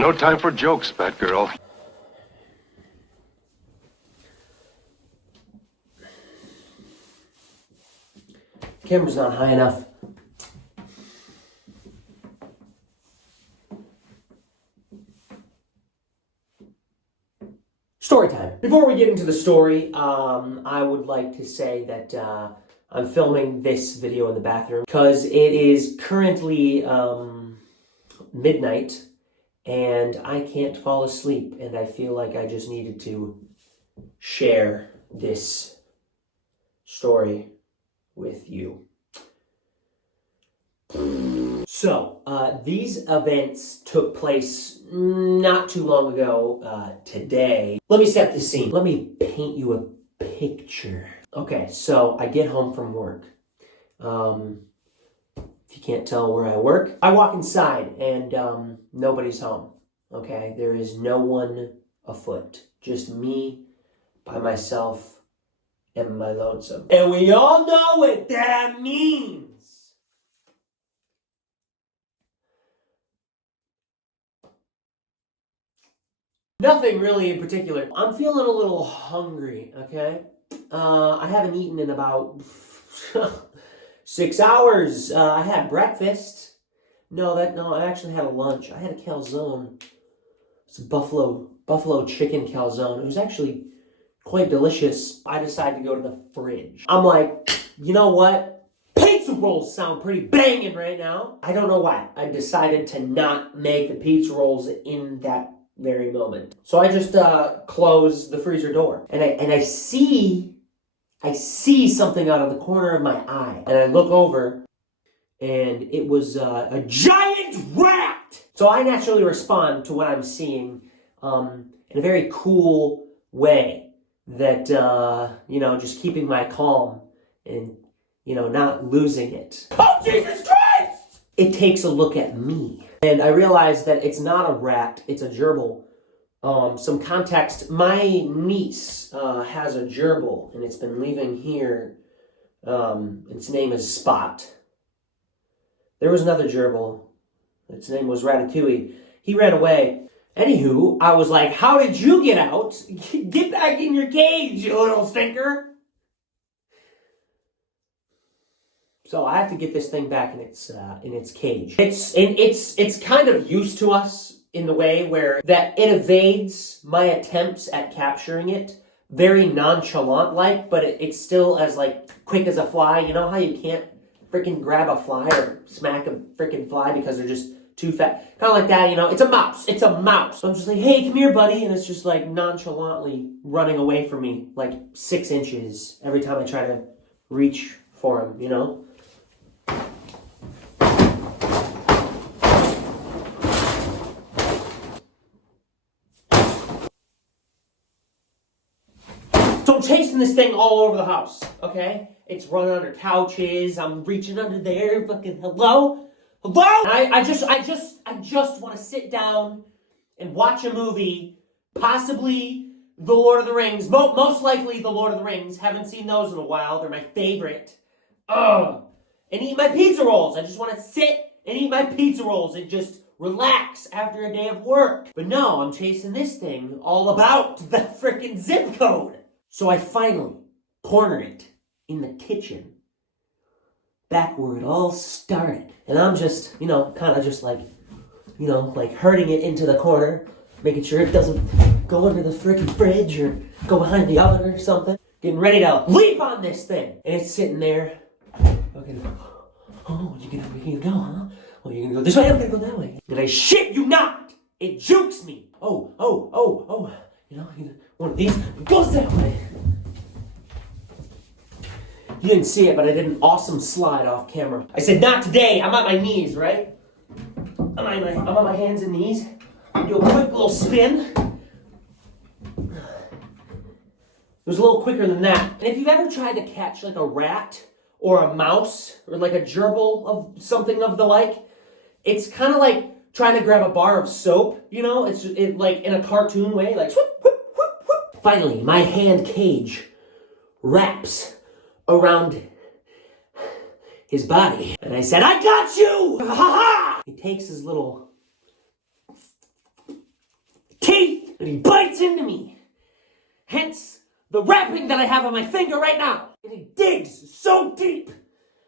No time for jokes, Batgirl. Camera's not high enough. Story time. Before we get into the story, I would like to say that I'm filming this video in the bathroom because it is currently midnight and I can't fall asleep, and I feel like I just needed to share this story with you. So, these events took place not too long ago today. Let me set the scene. Let me paint you a picture. Okay, so I get home from work. If you can't tell where I work, I walk inside and nobody's home. Okay, there is no one afoot. Just me by myself and my lonesome. And we all know what that means. Nothing really in particular. I'm feeling a little hungry, okay? I haven't eaten in about 6 hours. I had breakfast. No, I actually had a lunch. I had a calzone. It's a buffalo chicken calzone. It was actually quite delicious. I decided to go to the fridge. I'm like, you know what? Pizza rolls sound pretty banging right now. I don't know why. I decided to not make the pizza rolls in that very moment. So I just close the freezer door, and I see something out of the corner of my eye, and I look over, and it was a giant rat. So I naturally respond to what I'm seeing in a very cool way that just keeping my calm and not losing it. Oh, Jesus Christ! It takes a look at me. And I realized that it's not a rat, it's a gerbil. Some context, my niece has a gerbil, and it's been living here. Its name is Spot. There was another gerbil. Its name was Ratatouille. He ran away. Anywho, I was like, how did you get out? Get back in your cage, you little stinker. So I have to get this thing back in its cage. It's kind of used to us in the way where that it evades my attempts at capturing it, very nonchalant like, but it's still as quick as a fly. You know how you can't freaking grab a fly or smack a freaking fly because they're just too fat? Kind of like that, it's a mouse. It's a mouse. So I'm just like, hey, come here, buddy, and it's just nonchalantly running away from me 6 inches every time I try to reach for him. So I'm chasing this thing all over the house, okay? It's running under couches. I'm reaching under there. Fucking hello? Hello? And I just want to sit down and watch a movie, possibly The Lord of the Rings. Most likely The Lord of the Rings. Haven't seen those in a while. They're my favorite. And eat my pizza rolls. I just want to sit and eat my pizza rolls and just relax after a day of work. But no, I'm chasing this thing all about the freaking zip code. So I finally corner it in the kitchen, back where it all started. And I'm just, kind of just herding it into the corner, making sure it doesn't go under the freaking fridge or go behind the oven or something. Getting ready to leap on this thing. And it's sitting there. Okay. Oh, you're gonna go, huh? Oh, you're gonna go this way, I'm gonna go that way. And I shit you not! It jukes me! Oh. One of these goes that way. You didn't see it, but I did an awesome slide off camera. I said, not today. I'm on my knees, right? I'm on my hands and knees. Do a quick little spin. It was a little quicker than that. And if you've ever tried to catch a rat or a mouse or a gerbil of something of the like, it's kind of like trying to grab a bar of soap, It's in a cartoon way, swoop, whoop, whoop, whoop. Finally, my hand cage wraps around his body. And I said, I got you! Ha ha! He takes his little and he bites into me. Hence the wrapping that I have on my finger right now. And he digs so deep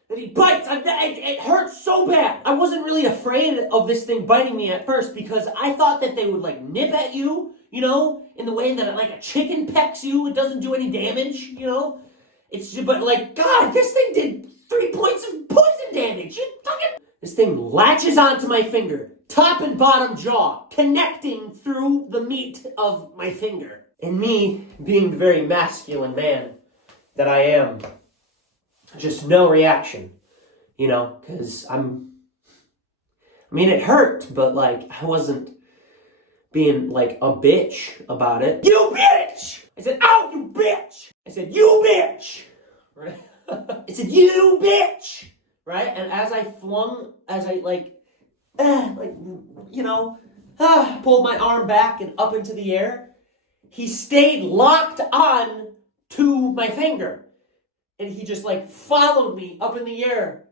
that he bites. It hurts so bad. I wasn't really afraid of this thing biting me at first because I thought that they would like nip at you, you know, in the way that like a chicken pecks you. It doesn't do any damage, you know. It's just, but like, God, this thing did 3 points of poison damage. This thing latches onto my finger, top and bottom jaw, connecting through the meat of my finger. And me, being the very masculine man that I am, just no reaction, you know, because it hurt, but like, I wasn't being like a bitch about it. You bitch! I said, oh, you bitch! I said, you bitch! Right? I said, you bitch! Right? And as I pulled my arm back and up into the air, he stayed locked on to my finger. And he just like followed me up in the air.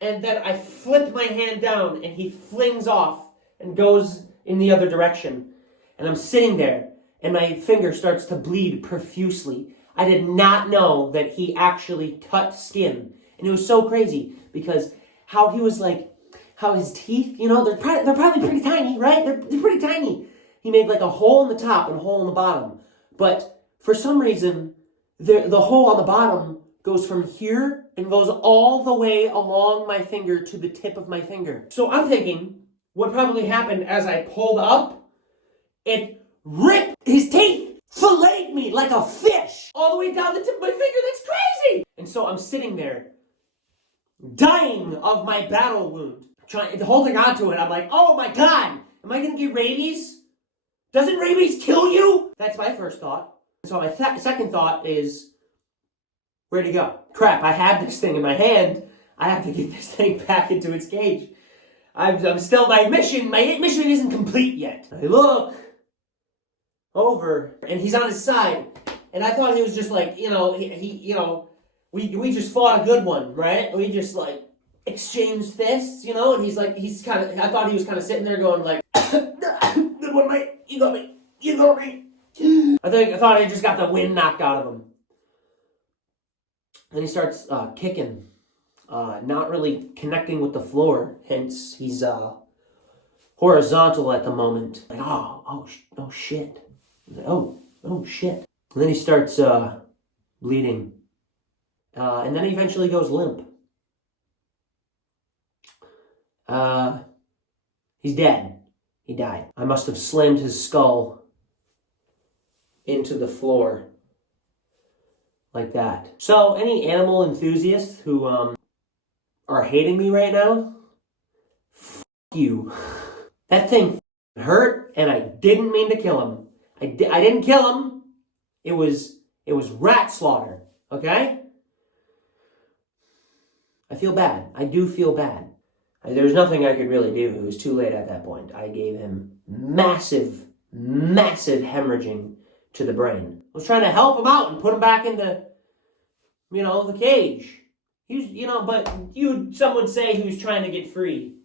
And then I flip my hand down and he flings off and goes in the other direction. And I'm sitting there and my finger starts to bleed profusely. I did not know that he actually cut skin. And it was so crazy because how his teeth, you know, they're probably pretty tiny, right? They're pretty tiny. He made like a hole in the top and a hole in the bottom. But for some reason, the hole on the bottom goes from here and goes all the way along my finger to the tip of my finger. So I'm thinking what probably happened as I pulled up, it ripped his teeth, filleted me like a fish all the way down the tip of my finger. That's crazy. And so I'm sitting there dying of my battle wound, holding on to it. I'm like, oh my God, am I going to get rabies? Doesn't rabies kill you? That's my first thought. So my second thought is, where'd he go? Crap, I had this thing in my hand. I have to get this thing back into its cage. I'm still, my mission isn't complete yet. I look over, and he's on his side. And I thought he was just like, you know, we just fought a good one, right? We just like exchanged fists, you know, and I thought he was kind of sitting there going like, good one, mate. You got me. I thought I just got the wind knocked out of him. Then he starts kicking, not really connecting with the floor. Hence, he's horizontal at the moment. Like, oh shit. Oh shit. And then he starts bleeding. And then he eventually goes limp. He's dead. He died. I must have slammed his skull into the floor like that. So, any animal enthusiasts who are hating me right now, f*** you. That thing hurt, and I didn't mean to kill him. I didn't kill him. It was rat slaughter, okay? I feel bad. I do feel bad. There's nothing I could really do. It was too late at that point. I gave him massive hemorrhaging to the brain. I was trying to help him out and put him back into, you know, the cage. But some would say he was trying to get free.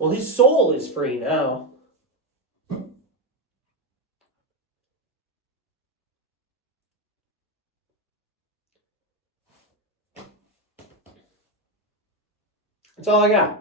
Well, his soul is free now. That's all I got.